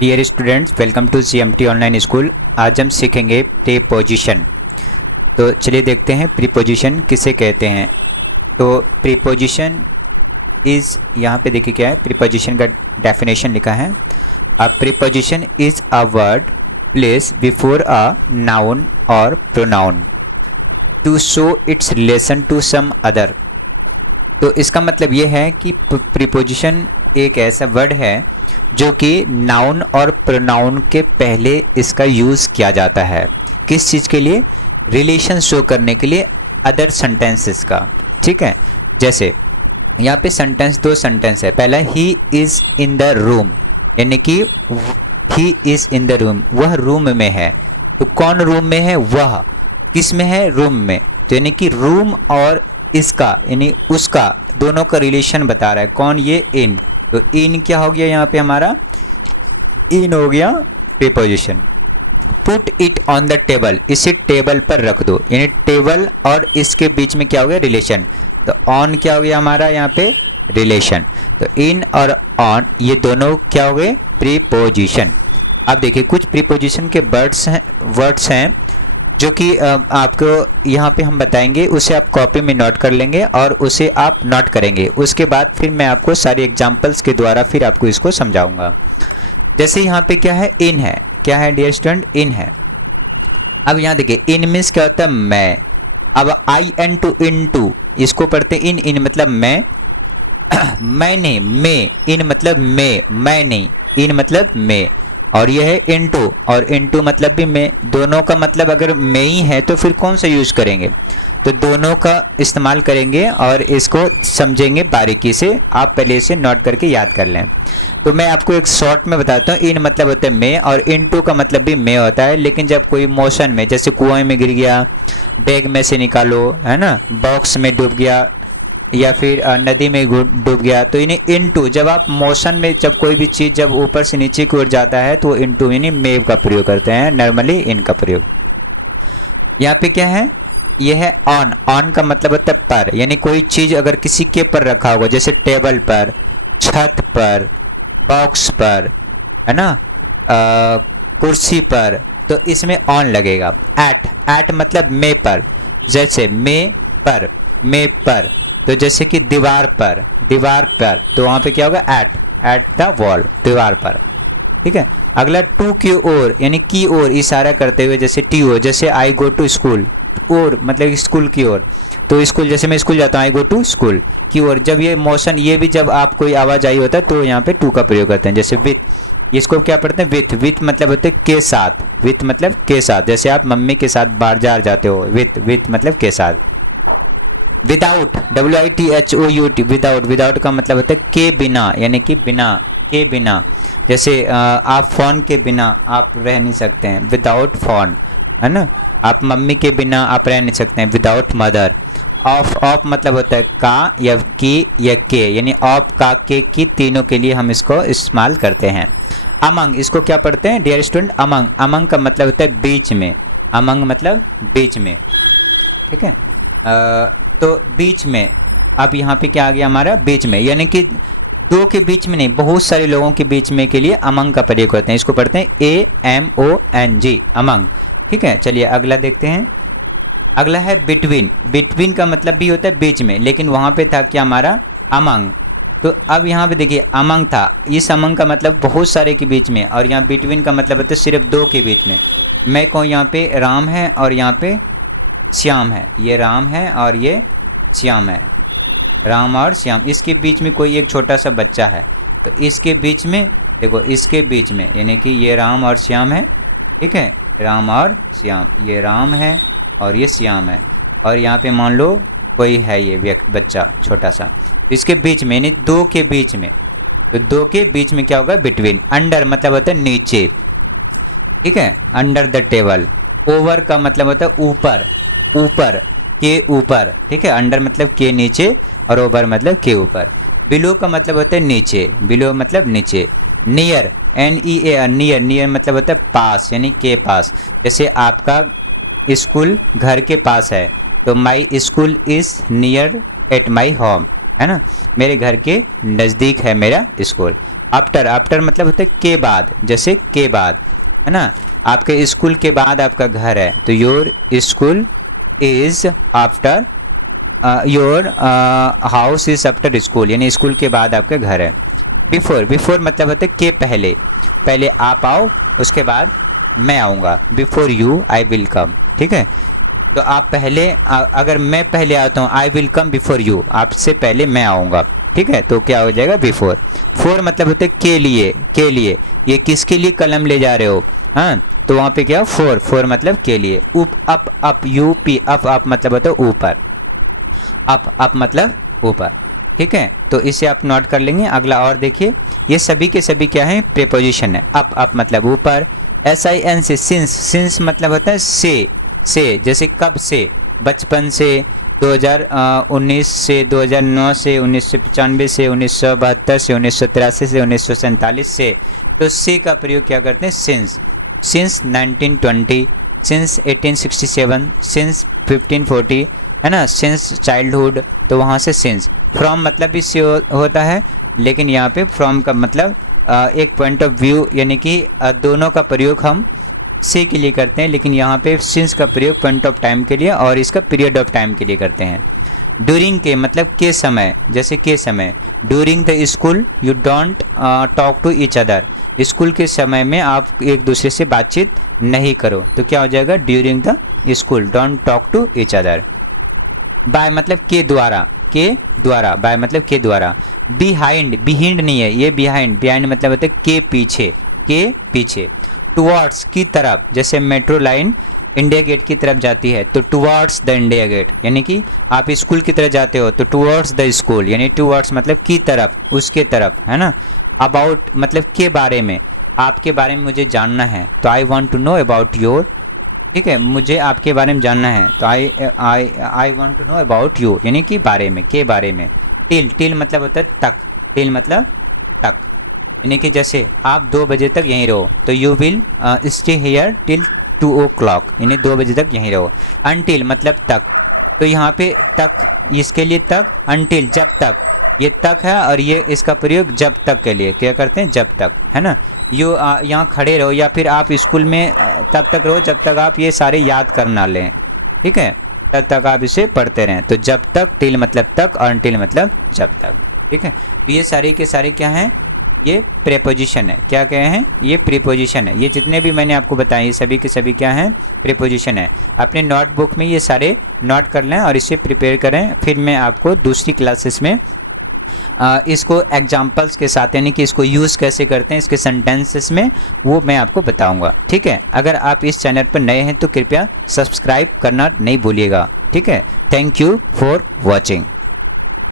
Dear students, welcome to CMT online school. आज हम सीखेंगे प्रीपोजिशन। तो चलिए देखते हैं प्रीपोजिशन किसे कहते हैं। तो प्रीपोजिशन इज, यहाँ पे देखिए क्या है, प्रीपोजिशन का डेफिनेशन लिखा है। A preposition is a word place before a noun और pronoun to show its relation to some other. तो इसका मतलब ये है कि प्रीपोजिशन एक ऐसा वर्ड है जो कि नाउन और प्रोनाउन के पहले इसका यूज़ किया जाता है। किस चीज़ के लिए? रिलेशन शो करने के लिए अदर सेंटेंसेस का। ठीक है, जैसे यहाँ पे सेंटेंस, दो सेंटेंस है। पहला he is in the room, यानी कि he is in the room, वह रूम में है। तो कौन रूम में है? वह किस में है? रूम में। तो यानी कि रूम और इसका यानी उसका दोनों का रिलेशन बता रहा है। कौन? ये इन। तो इन क्या हो गया यहाँ पे हमारा? इन हो गया preposition. Put it on the table, इसे टेबल पर रख दो, यानी टेबल और इसके बीच में क्या हो गया? रिलेशन। तो ऑन क्या हो गया हमारा यहाँ पे? रिलेशन। तो इन और ऑन ये दोनों क्या हो गए? प्रीपोजिशन। अब देखिए कुछ प्रीपोजिशन के वर्ड्स हैं जो कि आपको यहाँ पे हम बताएंगे, उसे आप कॉपी में नोट कर लेंगे और उसे आप नोट करेंगे। उसके बाद फिर मैं आपको सारी एग्जांपल्स के द्वारा फिर आपको इसको समझाऊंगा। जैसे यहाँ पे क्या है? इन है। क्या है डियर स्टूडेंट? इन है। अब यहाँ देखिए इन मीन्स क्या होता है? मैं। अब I N two in two, इसको पढ़ते इन। इन मतलब मैं, मैं नहीं, मैं। इन मतलब मैं नहीं, इन मतलब मैं। और यह है इनटू, और इनटू मतलब भी मैं। दोनों का मतलब अगर मैं ही है तो फिर कौन सा यूज करेंगे? तो दोनों का इस्तेमाल करेंगे और इसको समझेंगे बारीकी से। आप पहले इसे नोट करके याद कर लें। तो मैं आपको एक शॉर्ट में बताता हूँ। इन मतलब होता है मैं, और इनटू का मतलब भी मैं होता है। लेकिन जब कोई मोशन में, जैसे कुएं में गिर गया, बैग में से निकालो, है ना, बॉक्स में डूब गया, या फिर नदी में डूब गया, तो इन्हें इनटू, जब आप मोशन में, जब कोई भी चीज़ जब ऊपर से नीचे की ओर जाता है तो इनटू यानी मेव का प्रयोग करते हैं, नॉर्मली इन का प्रयोग। यहाँ पे क्या है? यह है ऑन। ऑन का मतलब होता है पर, यानी कोई चीज़ अगर किसी के पर रखा होगा, जैसे टेबल पर, छत पर, बॉक्स पर, है ना, कुर्सी पर, तो इसमें ऑन लगेगा। एट, एट मतलब मैं पर, जैसे मैं पर, मैं पर। तो जैसे कि दीवार पर, दीवार पर, तो वहां पे क्या होगा? एट, एट द वॉल, दीवार पर। ठीक है। अगला टू की ओर, यानी की ओर इशारा करते हुए, जैसे टी ओ, जैसे आई गो टू स्कूल, और मतलब स्कूल की ओर। तो स्कूल, जैसे मैं स्कूल जाता हूँ, आई गो टू स्कूल की ओर। जब ये मोशन, ये भी जब आप कोई आवाज आई होता है तो यहाँ पे टू का प्रयोग करते हैं। जैसे विथ, इसको क्या पढ़ते हैं? विथ। विथ मतलब होते हैं के साथ, विथ मतलब के साथ। जैसे आप मम्मी के साथ बाजार जाते हो, विथ, विथ मतलब के साथ। Without, WITHOUT, without. विदाउट का मतलब होता है के बिना, यानी कि बिना, के बिना। जैसे आप फोन के बिना आप रह नहीं सकते हैं, विदाउट फोन, है ना। आप मम्मी के बिना आप रह नहीं सकते हैं, विदाउट मदर। ऑफ, ऑफ मतलब होता है का या की या के, यानी ऑफ, का, के, की, तीनों के लिए हम इसको इस्तेमाल करते हैं। अमंग, इसको क्या पढ़ते हैं डियर स्टूडेंट? अमंग। अमंग का मतलब होता है बीच में। अमंग मतलब बीच में। ठीक है। तो बीच में, अब यहाँ पे क्या आ गया हमारा? बीच में, यानी कि दो के बीच में नहीं, बहुत सारे लोगों के बीच में के लिए अमंग का प्रयोग करते हैं। इसको पढ़ते हैं AMONG, अमंग। ठीक है, चलिए अगला देखते हैं। अगला है बिटवीन। बिटवीन का मतलब भी होता है बीच में, लेकिन वहाँ पे था क्या हमारा? अमंग। तो अब यहाँ पे देखिए अमंग था, इस अमंग का मतलब बहुत सारे के बीच में, और यहाँ बिटवीन का मतलब होता है सिर्फ दो के बीच में। मैं कहूँ यहाँ पे राम है और यहाँ पे श्याम है, ये राम है और ये श्याम है, राम और श्याम। इसके बीच में कोई एक छोटा सा बच्चा है, तो इसके बीच में देखो, इसके बीच में, यानी कि ये राम और श्याम है। ठीक है, राम और श्याम, ये राम है और ये श्याम है। और यहाँ पे मान लो कोई है ये व्यक्ति, बच्चा छोटा सा, इसके बीच में, यानी दो के बीच में। तो दो के बीच में क्या होगा? बिटवीन। अंडर मतलब होता है नीचे। ठीक है, अंडर द टेबल। ओवर का मतलब होता है ऊपर, ऊपर के ऊपर। ठीक है, अंडर मतलब के नीचे और ओवर मतलब के ऊपर। बिलो का मतलब होता है नीचे, बिलो मतलब नीचे। Near, NEAR, near. नियर मतलब होता है पास, यानी के पास। जैसे आपका स्कूल घर के पास है, तो my school is near at my home, है ना, मेरे घर के नज़दीक है मेरा स्कूल। आफ्टर, आफ्टर मतलब होता है के बाद, जैसे के बाद, है ना। आपके स्कूल के बाद आपका घर है, तो your school is after, your house is after school, यानी स्कूल के बाद आपका घर है। बिफोर, बिफोर मतलब होता है के पहले, पहले आप आओ उसके बाद मैं आऊँगा। Before you I will come, ठीक है। तो आप पहले, अगर मैं पहले आता हूँ, I will come before you, आपसे पहले मैं आऊँगा, ठीक है। तो क्या हो जाएगा बिफोर। फोर मतलब होता है के लिए, के लिए, ये किसके लिए कलम ले जा रहे हो, हाँ, तो वहाँ पे क्या फोर, फोर मतलब के लिए। उप, up, up, U P, up, up मतलब होता है ऊपर, अप, अप मतलब ऊपर, ठीक है। तो इसे आप नोट कर लेंगे। अगला और देखिए, ये सभी के सभी क्या है, प्रीपोजिशन है। अप, अप मतलब ऊपर, SIN से, सिंस, सिंस मतलब होता है से, जैसे कब से, बचपन से, 2019 से, 2009 से, 1995 से, 1972 से, 1983 से, 1947 से, तो से का प्रयोग क्या करते हैं, सिंस, सिंस 1920, सिंस 1867, सिंस 1540, है ना, सिंस चाइल्डहुड, तो वहाँ से सिंस। फ्रॉम मतलब भी से होता है, लेकिन यहाँ पे फ्रॉम का मतलब एक पॉइंट ऑफ व्यू, यानी कि दोनों का प्रयोग हम से के लिए करते हैं, लेकिन यहाँ पे सिंस का प्रयोग पॉइंट ऑफ टाइम के लिए और इसका पीरियड ऑफ टाइम के लिए करते हैं। ड्यूरिंग के मतलब के समय, जैसे के समय, during the school you don't talk to each other, school के समय में आप एक दूसरे से बातचीत नहीं करो, तो क्या हो जाएगा, during the school don't talk to each other. By मतलब के द्वारा, के द्वारा, बाय मतलब के द्वारा। बिहाइंड, बिहाइंड नहीं है ये, बिहाइंड, बिहाइंड मतलब होता है के पीछे, के पीछे। टुवर्ड्स की तरफ, जैसे मेट्रो लाइन इंडिया गेट की तरफ जाती है, तो टुवर्ड्स द इंडिया गेट, यानी कि आप स्कूल की तरफ जाते हो तो टुवर्ड्स द स्कूल, यानी टुवर्ड्स मतलब की तरफ, उसके तरफ, है ना। अबाउट मतलब के बारे में, आपके बारे में मुझे जानना है, तो I want to know about your, ठीक है, मुझे आपके बारे में जानना है, तो I want to know about you, यानी कि बारे में, के बारे में। टिल, टिल मतलब होता है तक, टिल मतलब तक, यानी कि जैसे आप 2 बजे तक यहीं रहो, तो you will stay here till 2 o'clock, यानी 2 बजे तक यहीं रहो। अनटिल मतलब तक, तो यहाँ पे तक, इसके लिए तक, अनटिल जब तक, ये तक है और ये इसका प्रयोग जब तक के लिए क्या करते हैं, जब तक, है ना। यू यहाँ खड़े रहो, या फिर आप स्कूल में तब तक रहो जब तक आप ये सारे याद कर ना लें, ठीक है, तब तक आप इसे पढ़ते रहें। तो जब तक, टिल मतलब तक, और अनटिल मतलब जब तक, ठीक है। तो ये सारे के सारे क्या हैं, ये प्रीपोजिशन है। क्या कहे हैं, ये प्रीपोजिशन है। ये जितने भी मैंने आपको बताए ये सभी के सभी क्या हैं, प्रीपोजिशन है। अपने नोटबुक में ये सारे नोट कर लें और इसे प्रिपेयर करें। फिर मैं आपको दूसरी क्लासेस में इसको एग्जाम्पल्स के साथ, यानी कि इसको यूज़ कैसे करते हैं इसके सेंटेंसेस में, वो मैं आपको बताऊंगा, ठीक है। अगर आप इस चैनल पर नए हैं तो कृपया सब्सक्राइब करना नहीं भूलिएगा, ठीक है। Thank you for watching.